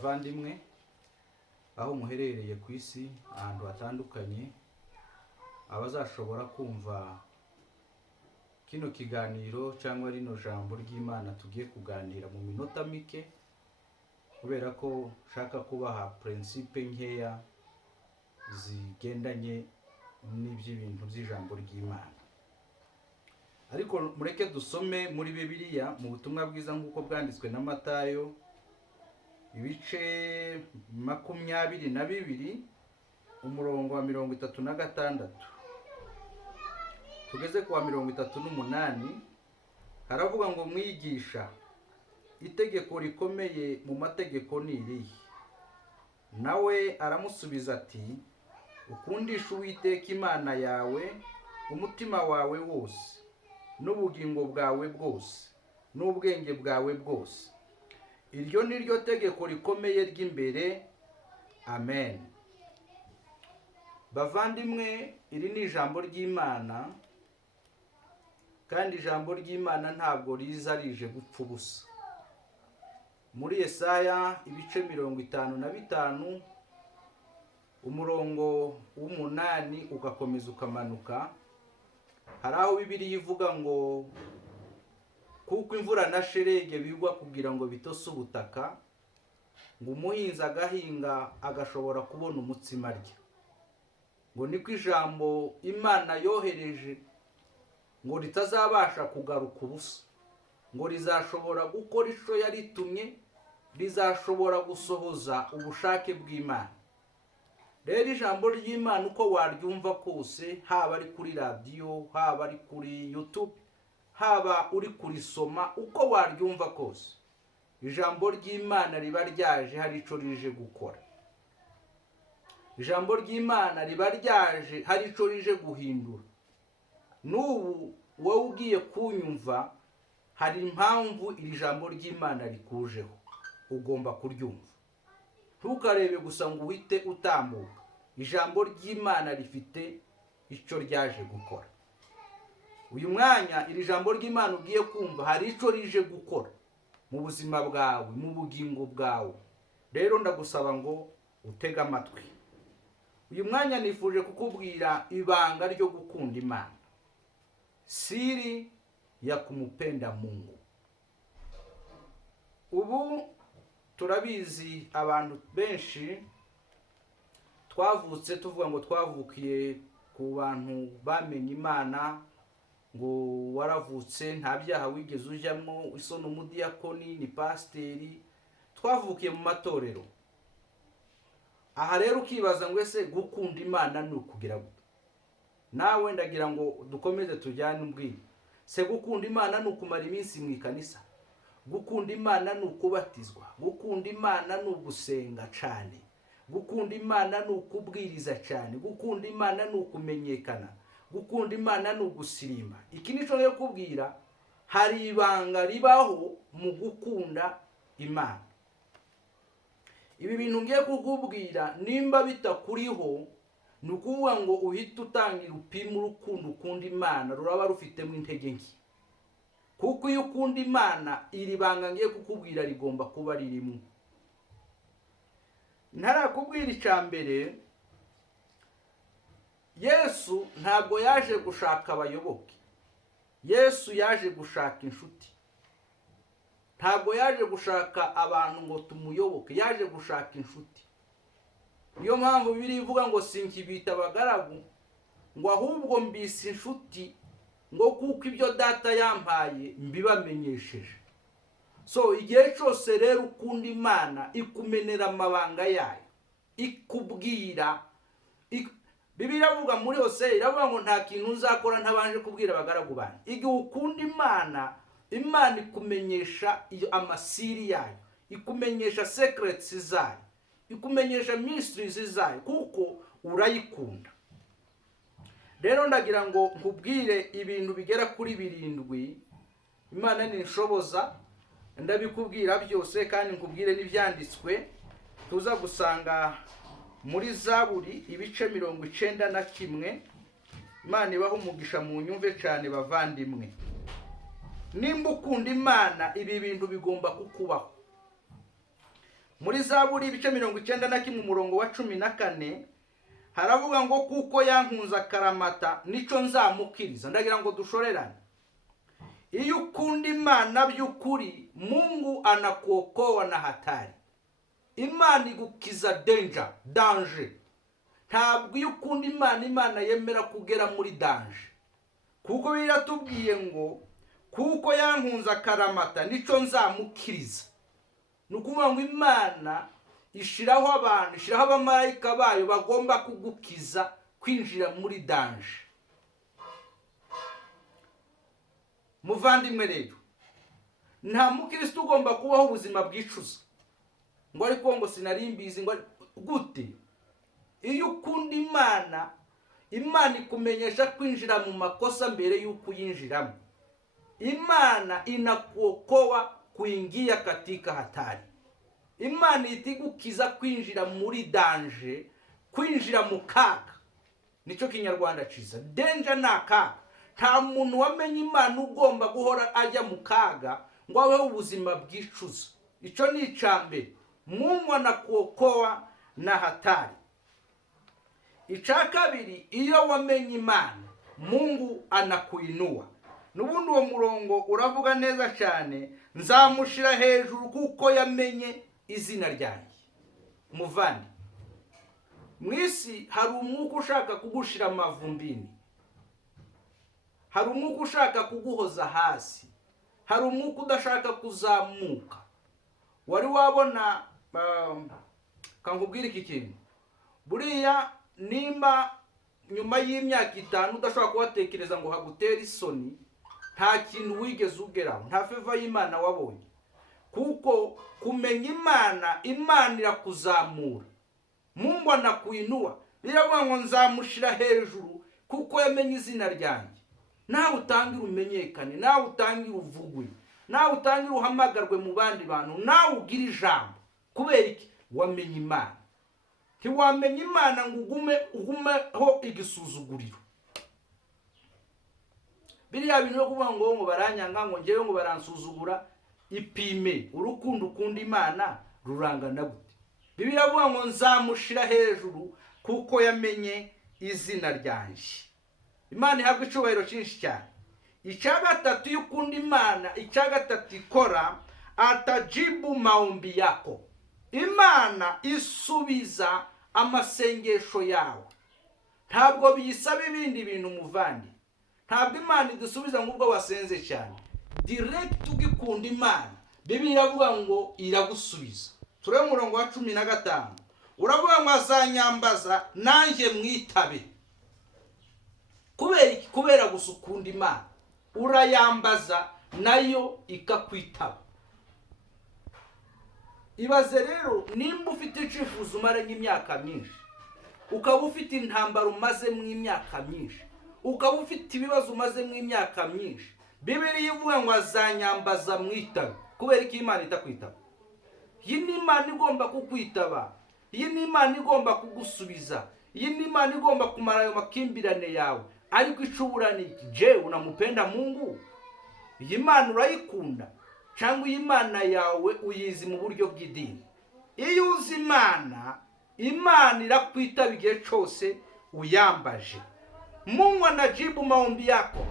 bavandimwe aho muherereye ku isi ahantu hatandukanye, abazashobora kumva kino kiganiro cyangwa rino jambo ry'Imana tugiye kuganira mu minota mike, kubera ko shaka kubaha principe nkeya zigendanye n'iby'ibintu by'ijambo ry'Imana. Ariko mureke dusome muri Bibiliya mu butumwa bwiza nk'uko bwanditswe na Matayo, ibice 22 umurongo wa 36 tugeze ku wa 38. Haravuga ngo, mwigisha, itegeko rikomeye mu mategeko ni irihe? Nawe aramusubiza ati, ukundisha Uwiteka Imana yawe umutima wawe wose, n'ubugingo bwawe bwose, n'ubwenge bwawe bwose. Iryo ni ryo tegeko rikomeye ry'imbere. Amen. Bavandimwe, iri ni ijambo ry'Imana, kandi ijambo ry'Imana ntabwo riza rije gupfa ubusa. Muri Yesaya ibice 55 umurongo w'8 ugakomeza ukamanuka, hari aho Bibiliya ivuga ngo, kuko imvura na sherege bigwa kugira ngo bitose ubutaka, ngo umuhinzi agahinga agashobora kubona umutsima arya. Ngo niko ijambo Imana yohereje ngo ritazabasha kugaruka ubusa, ngo rizashobora gukora ico yaritumye, rizashobora gusohoza ubushake bw'Imana. Rero ijambo ry'Imana uko waryumva kose, haba ari kuri radio, haba ari kuri YouTube, haba uri kurisoma, uko waryumva kose, ijambo ry'Imana riba ryaje hari ico rije gukora. Ijambo ry'Imana riba ryaje hari ico rije guhindura. N'ubu wowe ugiye kunyumva, hari impamvu iri jambo ry'Imana rikujeho, ugomba kuryumva. Ntukarebe gusa ngo uhite utambuka. Ijambo ry'Imana rifite ico ryaje gukora. Uyu mwanya iri jambo ry'Imana ugiye kumva hari ico rije gukora mu buzima bwawe, mu bugingo bwawe. Rero ndagusaba ngo utege amatwi. Uyu mwanya nifuje kukubwira ibanga ryo gukunda Imana, siri ya kumupenda Mungu. Ubu turabizi abantu benshi twavutse tuvuga ngo twavukiye ku bantu bamenye Imana, ngo waravutse nta byaha wigeze ujyamo, isono umudiyakoni ni pasiteri, twavukiye mu matorero. Aha rero ukibaza ngo ese gukunda Imana ni ukugira gute? Nawe ndagira ngo dukomeze tujyane umbwire, se gukunda Imana ni ukumara iminsi mu ikanisa? Gukunda Imana ni ukubatizwa? Gukunda Imana ni ugusenga cyane? Gukunda Imana ni ukubwiriza cyane? Gukunda Imana ni ukumenyekana? Gukunda Imana ni ugusirimba? Iki nico rero kubwira, hari ibanga ribaho mu gukunda Imana. Ibi bintu ngiye kukubwira nimba bitakuriho, ni ukuvuga ngo uhite utangira upima urukundo ukunda Imana ruraba rufitemo intege nke. Kuko iyo ukunda Imana, iri banga ngiye kukubwira rigomba kuba ririmo. Ntarakubwira icambere, Yesu ntabwo yaje gushaka abayoboke. Yesu yaje gushaka inshuti. Ntabwo yaje gushaka abantu ngo tumuyoboke, yaje gushaka inshuti. Niyo mpamvu Bibiliya ivuga ngo sinkibita abagaragu, ngo ahubwo mbise inshuti, ngo kuko ibyo data yampaye mbibamenyesheje. So igihe cyose rero ukunda Imana, ikumenera amabanga yayo, ikubwira. Bibiliya ivuga muri Hosea, iravuga ngo nta kintu uzakora ntabanje kubwira abagaragu banyu. Igihe ukunda Imana, Imana ikumenyesha amasiri yayo, ikumenyesha secrets zayo, ikumenyesha mysteries zayo, kuko urayikunda. Rero ndagira ngo nkubwire ibintu bigera kuri 7 Imana ninshoboza ndabikubwira byose, kandi nkubwire n'ibyanditswe tuza gusanga muri Zaburi ibice 91. Imana ibaho umugisha mu nyumve cyane bavandimwe. Nimba ukunda Imana, ibi bintu bigomba kukubaho. muri Zaburi ibice 91 umurongo wa 14 haravuga ngo kuko yankunze akaramata nico nzamukiriza. Ndagira ngo dushorerane. Iyo ukunda Imana by'ukuri, Mungu anakuokoa na hatari. Imana igukiza danger. Ntabwo iyo ukunda Imana, Imana yemera kugera muri danger. Kuko biratubwiye ngo kuko yankunze akaramata nico nzamukiriza. Nukuvuga ngo Imana ishiraho abantu, ishiraho abamarayika bayo bagomba kugukiza kwinjira muri danger. Muvandimwe rero, nta mukristo ugomba kubaho ubuzima bwicuza ngo ariko ngo sinarimbizi ngo gute. Iyo ukunda Imana, Imana ikumenyesha kwinjira mu makosa mbere yuko uyinjiramo. Imana inakuokoa kuingia katika hatari. Imana itigukiza kwinjira muri danger, kwinjira mu kaga. Nico Kinyarwanda ciza. Danger na kaga. Nta muntu wamenye Imana ugomba guhora ajya mu kaga ngo abeho ubuzima bwicuza. Ico ni icambere. Mungu anakuokoa na hatari. Ica kabiri, iyo wamenye Imana, Mungu anakuinua. Nubundi uwo murongo uravuga neza cyane, nzamushira hejuru kuko yamenye izina ryanjye. Muvandi, mwisi hari umwuka ushaka kugushira amavumbini, hari umwuka ushaka kuguhoza hasi, hari umwuka udashaka kuzamuka. Wari wabona kankubwira iki kintu, buriya nimba nyuma y'imyaka 5 udashobora kubatekereza ngo hagutera isoni, nta kintu wigeze ugeraho, nta favor y'Imana wabonye. Kuko kumenya Imana, Imana irakuzamura. Mungu anakuinua. Biravuga ngo nzamushira hejuru kuko yamenye izina ryanjye. Nawe utangira umenyekane, nawe utangira uvugwe, nawe utangira uhamagarwe mu bandi bantu, nawe ugira ijambo. Kubera iki? Wamenye Imana. Ntiwamenye Imana ngo ugumeho igisuzuguriro. Biriya bintu byo kuvuga ngo baranyanga, ngo ngewe ngo baransuzugura, ipime urukundo ukunda Imana rurangana gute. Bibiliya avuga ngo nzamushira hejuru kuko yamenye izina ryanjye. Imana ihabwa icubahiro cyinshi cyane. Icya gatatu, iyo ukunda Imana, icya gatatu ikora, atajibu maombi yako. Imana isubiza amasengesho yawe. Ntabwo biyisaba ibindi bintu muvandi. Ntabwo Imana idusubiza ngubwo wasenze cyane. Direct ugikunda Imana, Bibiliya iravuga ngo iragusubiza. Turebe umurongo wa 15. Uravuga ngo azanyambaza nanjye mwitabe. Kubera iki? Kubera gusukunda Imana. Urayambaza nayo ikakwitaba. Ibaze rero, nimba ufite icifuzo umara nk'imyaka myinshi, ukaba ufite intambara umaze mu imyaka myinshi, ukaba ufite ibibazo umaze mu imyaka myinshi, Bibiliya ivuga ngo azanyambaza mwitabe. Kubera iki Imana itakwitaba? Iyi ni Imana igomba kukwitaba. Iyi ni Imana igomba kugusubiza. Iyi ni Imana igomba kumara ayo makimbirane yawe. Ariko icubura ni iki? Je, unamupenda Mungu? Iyi Imana urayikunda? Cyangwa iyi Imana yawe uyizi mu buryo bw'idini? Iyo uzi Imana, Imana irakwitaba igihe cyose uyambaje. Mungu anajibu maombi yako.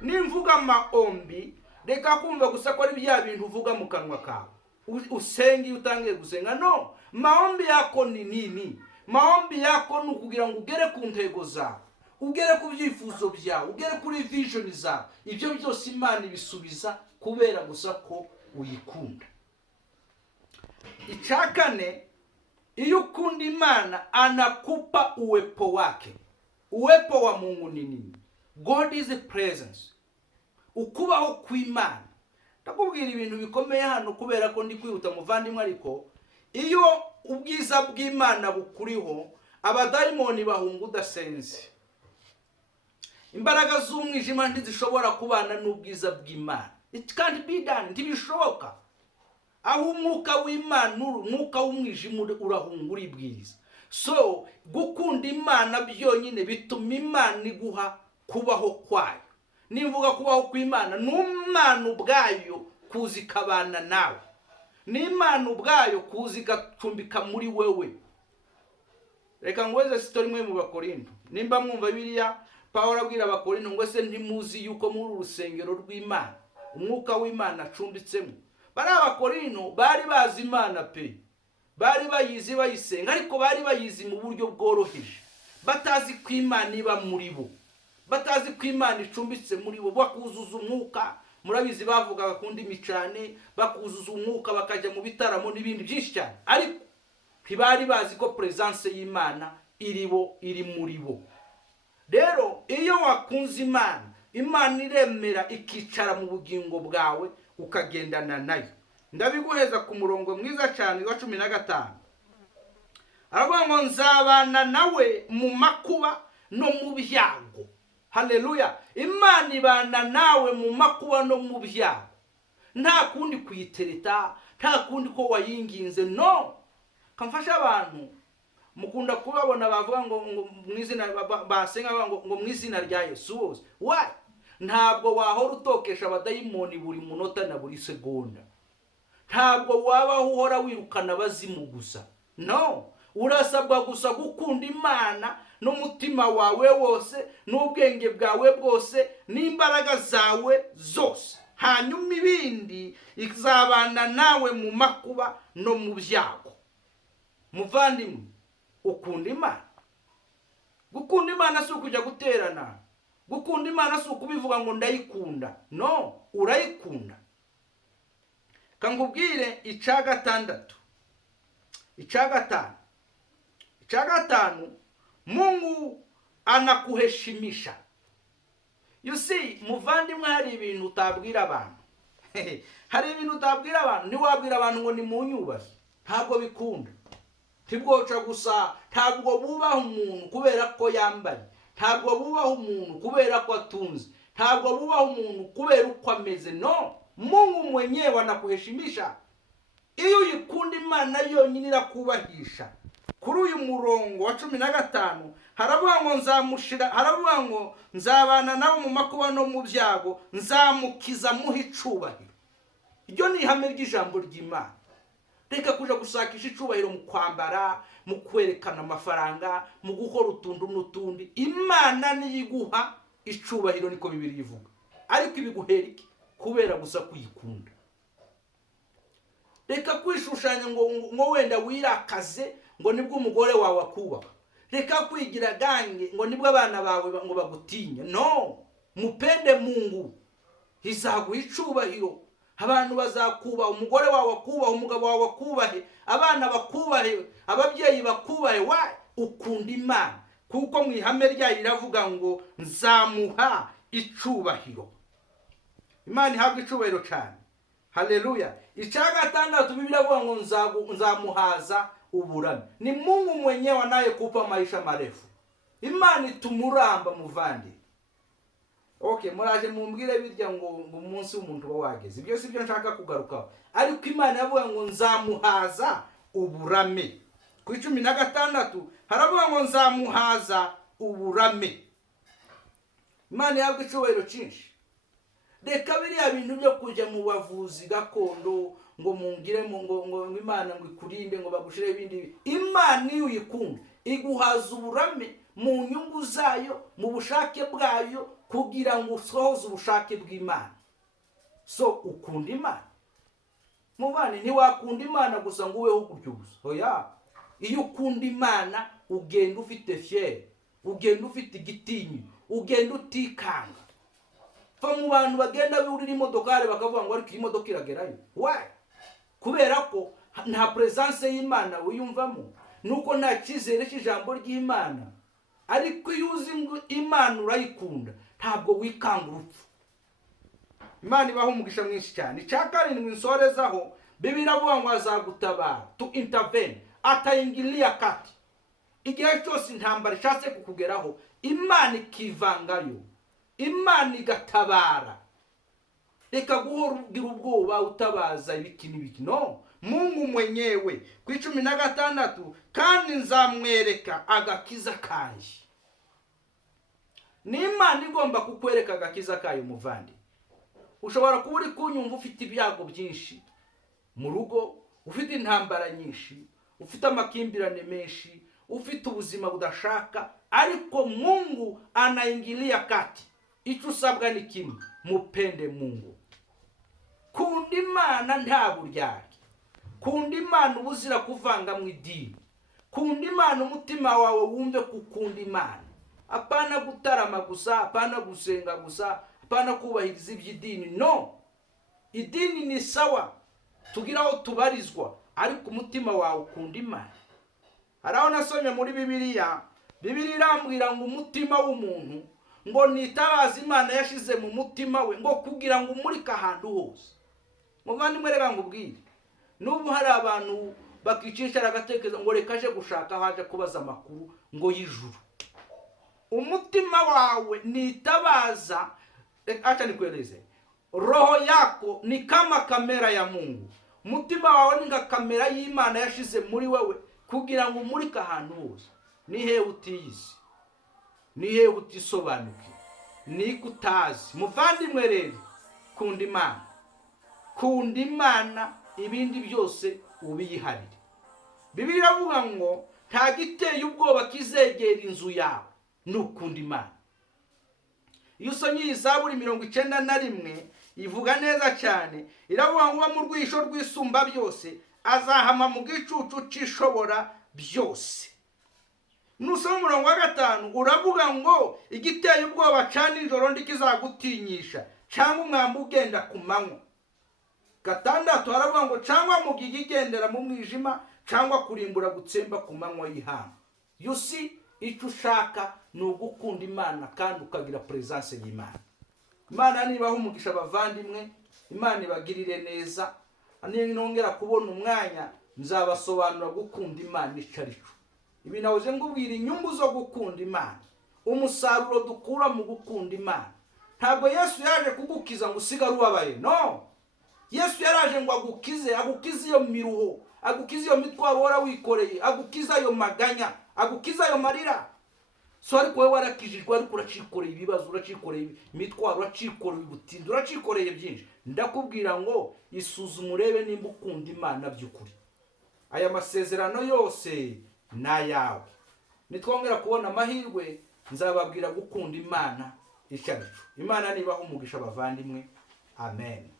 Nimvuga maombi, reka kumva gusa ko ari bya bintu uvuga mu kanwa kawe. Usengi utangiye gusenga. No, maombi yako ni nini? Maombi yako ni ukugira ngo ugere ku ntego zawe, ugere ku byifuzo byawe, ugere kuri vision zawe. Ibyo byose Imana ibisubiza kubera gusa ko uyikunda. Ichakane, iyo ukunda Imana, anakupa uwepo wake. Uwepo wa Mungu ni nini? God is a presence. Ukubaho kw'Imana. Ndakubwira ibintu bikomeye hano kubera ko ndi kwihuta muvandimwe, ariko iyo ubwiza bw'Imana bukuriho, abadayimoni bahunga udasenze. Imbaraga z'umwijima ntizishobora kubana n'ubwiza bw'Imana. It can't be done. Ntibishoboka. Aho umwuka w'Imana, umwuka w'umwijima urahunga uribwiriza. So, gukunda Imana byonyine bituma Imana iguha kubaho kwayo. Nimvuga kubaho kw'Imana, n'Imana ubwayo kuzi kabana nawe. n'Imana ubwayo kuza igacumbika muri wewe. Reka ngweze sitori imwe mu Bakorinto. Nimba mwumva Bibiliya, Pawulo abwira Abakorinto ngo ese ntimuzi yuko muri urusengero rw'Imana umwuka w'Imana acumbitsemo. Bari Abakorinto bari bazi Imana pe, bari bayizi bayisenga, ariko bari bayizi mu buryo bworoheje, batazi ko Imana iba muri bo, batazi ko Imana icumbitse muri bo. Bakuzuza umwuka, murabizi bavugaga ku ndimi cyane, bakuzuza umwuka bakajya mu bitaramo n'ibindi byinshi cyane, ariko ntibari bazi ko presence y'Imana iri muri bo. Rero iyo wakunze Imana, Imana iremera ikicara mu bugingo bwawe ukagendana nayo. Ndabiguheza ku murongo mwiza cyane wa 15. Aravuga ngo nzabana nawe mu makuba no mu byago. Haleluya. Imana ibana nawe mu makuba no mu byago. Nta kundi kuyitereta, nta kundi ko wayinginze, no. Kamfasha abantu mukunda kubabona bavuga ngo mwizina basenga ngo mwizina rya Yesu wose. Why? Ntabwo wahora utokesha abadayimoni buri munota na buri segonda. Ntabwo waba uhora wirukana abazimu gusa. No. Urasabwa gusa gukunda Imana n'umutima wawe wose, n'ubwenge bwawe bwose, n'imbaraga zawe zose. Hanyuma ibindi izabana nawe mu makuba no mu byago. Muvandimwe, ukunda Imana. Gukunda Imana si ukujya guterana. Gukunda Imana si ukubivuga ngo ndayikunda. No, urayikunda. Kangubwire icya gatanu, Mungu anakuheshimisha. You see, muvandimwe, hari ibintu utabwira abantu. Hari ibintu utabwira abantu. Ntiwabwira abantu ngo ni mu nyubahe. Ntabwo bikunda. Tibwoca gusa, ntabwo bubaha umuntu kubera ko yambaye, ntabwo bubaha umuntu kubera ko atunze, ntabwo bubaha umuntu kubera uko ameze. No, Mungu mwenyewe anakuheshimisha. Iyo uyikunda Imana yonyine irakubahisha. Kuri uyu murongo wa 15 haravuga ngo nzabana nawe mu makuba no mu byago, nzamukiza muhe icubahiro. Iryo ni ihame ry'ijambo ry'Imana. Reka kuja gushakisha icubahiro mu kwambara, mu kwerekana amafaranga, mu gukora utundu n'utundi. Imana niyiguha icubahiro, niko Bibiliya ivuga. Ariko ibiguhera iki? Kubera gusa kuyikunda. Reka kwishushanya ngo wenda wirakaze ngo nibwo umugore wawe akubaha. Reka kwigira gange ngo nibwo abana bawe ngo bagutinye. No, mupende Mungu, izaguha icubahiro. Abantu bazakubaha, umugore wawe akubaha, umugabo wawe akubahe, abana bakubahe, ababyeyi bakubahe. Why? Ukunda Imana. Kuko mu ihame ryayo riravuga ngo nzamuha icubahiro. Imana ihabwa icubahiro cyane. Haleluya. Icya gatandatu Biblia ivuga ngo nzamuhaza uburame. Ni Mungu mwenyewe anayekupa maisha marefu. Imana itumuramba muvandi. Okay, muraje mumbwire birya ngo umunsi w'umuntu wageze. Ibyo sibyo nshaka kugarukaho. Ariko Imana yavuga ngo nzamuhaza uburame. Ku 16 haravuga ngo nzamuhaza uburame. Imana yabwe icubahiro cyinshi. Reka biriya bintu byo kujya mu bavuzi gakondo ngo mungire ngo Imana ngo ikurinde ngo bagushire ibindi. Imana iyo uyikunda iguhaza uburame mu nyungu zayo, mu bushake bwayo, kugira ngo usohoze ubushake bw'Imana. So ukunda Imana. Mubane ntiwakunda Imana gusa ngo ubeho gutyo gusa. Oya. Iyo ukunda Imana ugenda ufite fier, ugenda ufite igitinyi, ugenda utikanga. Fa mu bantu bagenda burira imodokare bakavuga ngo ariko imodoka iragerayo. Why? Kubera ko nta presence y'Imana uyumvamo, nuko nta cyizere cy'ijambo ry'Imana. Ariko iyo uzi Imana urayikunda, ntabwo wikanga urupfu. Imana ibaho umugisha mwinshi cyane. Icyakarindwi nsorezaho, Bibiliya ivuga ngo azagutabara, to intervene, atayingilia kati. Igihe cyose intambara ishatse kukugeraho, Imana ikivangayo, Imana igatabara. Reka guhora ugira ubwoba utabaza ibiki n'ibiki. No, Mungu mwenyewe. Ku 16 kandi nzamwereka agakiza kanje. Ni Imana igomba kukwereka agakiza kayo muvandi. Ushobora kuba uri kunyumva ufite ibyago byinshi mu rugo, ufite intambara nyinshi, ufite amakimbirane menshi, ufite ubuzima budashaka, ariko Mungu anaingilia kati. Icyo usabwa ni kimwe, mupende Mungu. Kunda Imana nta buryarya, kunda Imana ubuzira kuvanga mu idini, kunda Imana umutima wawe wumve kukunda Imana, apana gutarama gusa, apana gusenga gusa, apana kubahiriza iby'idini. No, idini ni sawa, tugira aho tubarizwa, ariko umutima wawe ukunda Imana. Haraho nasomye muri Bibiliya irambwira ngo umutima w'umuntu ngo nitabaza Imana yashize mu mutima we ngo kugira ngo umurike ahantu hose. Muvandimwe reka ngubwire, n'ubu hari abantu bakicisha agatekereza ngo reka aje gushaka haje kubaza amakuru ngo y'ijuru. Umutima wawe nitabaza, acha nikueleze, roho yako ni kama kamera ya Mungu. Umutima wawe ni nka kamera y'Imana yashize muri wewe kugira ngo umurike ahantu hose. Ni hehe utiyizi, ni hehe utisobanukiwe, ni kutazi. Muvandimwe rero, kunda Imana, kunda Imana, ibindi byose ubiyiharire. Bibiliya iravuga ngo nta giteye ubwoba kizegera inzu yawe, nukunda Imana. Iyo usomye Zaburi 91 ivuga neza cyane, iravuga ngo mu rwisho rwisumba byose azahama mu gicucu cishobora byose. Nusoma umurongo wa 5 uravuga ngo igiteye ubwoba cyane ijoro ndikizagutinyisha, cyangwa umwambi ugenda ku manywa. 6 haravuga ngo cyangwa mugigi igendera mu mwijima, cyangwa kurimbura gutsemba ku manywa y'ihanga. You see, icyo ushaka ni ugukunda Imana kandi ukagira presence y'Imana. Imana nibaho umugisha abavandimwe, Imana ibagirire neza. Nongera kubona umwanya nzabasobanura gukunda Imana icarico. Ibi nahoze ngubwira inyungu zo gukunda Imana, umusaruro dukura mu gukunda Imana. Ntabwo Yesu yaje kugukiza ngo usigare ubabaye. No, Yesu yaraje ngo agukize iyo miruho, agukize iyo mitwaro wara wikoreye, agukiza iyo maganya, agukiza iyo marira. So ariko wewe warakijijwe, ariko uracikoreye ibibazo, uracikoreye imitwaro, uracikoreye ubutindi, uracikoreye byinshi. Ndakubwira ngo isuzume urebe nimba ukunda Imana by'ukuri. Aya masezerano yose na yawe. Nitwongera kubona amahirwe nzababwira gukunda Imana icarico. Imana nibaho umugisha abavandimwe. Amen.